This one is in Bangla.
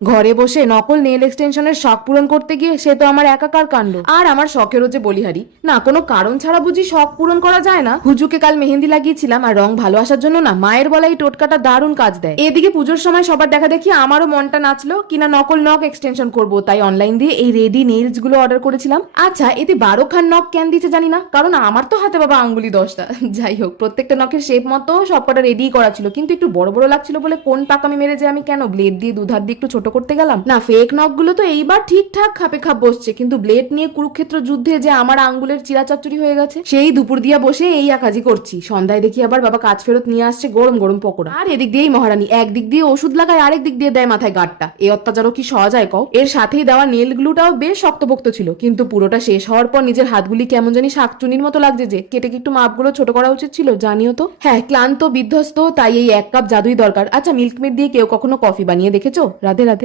ঘরে বসে নকল নেল এক্সটেনশনের শখ পূরণ করতে গিয়ে সে তো আমার একাকার কাণ্ড। আর আমার শখেরও যে বলিহারি। না, কোনো কারণ ছাড়া বুঝি শখ পূরণ করা যায় না। হুজুকে কাল মেহেন্দি লাগিয়েছিলাম আর রং ভালো আসার জন্য না, মায়ের বলা এই টোটকাটা দারুণ কাজ দেয়। এদিকে পুজোর সময় সবার দেখা দেখি আমারও মনটা নাচলো। কিনা নকল নখ এক্সটেনশন করব, তাই অনলাইন দিয়ে এই রেডি নেইলসগুলো অর্ডার করেছিলাম। আচ্ছা এতে বারো খান নখ কেন দিতে জানি না, কারণ আমার তো হাতে বাবা আঙ্গুলি দশটা। যাই হোক, প্রত্যেকটা নখের শেপ মতো সবকটা রেডি করা ছিল। কিন্তু একটু বড় বড় লাগছিল বলে কোন পাকামি মেরে যে আমি কেন? ব্লেড দিয়ে দুধার দিয়ে একটু ছোট করতে গেলাম? না ফেক নখগুলো তো এইবার ঠিকঠাক খাপে খাপ বসছে, কিন্তু ব্লেড নিয়ে কুরুক্ষেত্র যুদ্ধে যে আমার আঙ্গুলের চিরাচচ্চুরি হয়ে গেছে, সেই দুপুর দিয়া বসে এই আকাজি করছি। সন্ধ্যায় দেখি আবার বাবা কাজ ফেরত নিয়ে আসছে গরম গরম পকোড়া। আর এদিক দিয়েই মহারানী, একদিক দিয়ে ওষুধ লাগায়, আরেক দিক দিয়ে দেয় মাথায় গাঁটটা। এই অত্যাচারও কি সহজ হয় কও? এর সাথেই দেওয়া নেল গ্লুটাও বেশ শক্তপোক্ত ছিল, কিন্তু পুরোটা শেষ হওয়ার পর নিজের হাতগুলি কেমন জানি শাকচুনির মতো লাগছে যে, কেটে কি একটু মাপগুলো ছোট করা উচিত ছিল, জানিও তো? হ্যাঁ ক্লান্ত, বিধ্বস্ত, তাই এই এক কাপ জাদুই দরকার। আচ্ছা মিল্ক মিট দিয়ে কেউ কখনো কফি বানিয়ে দেখেছ? রাধে রাধে।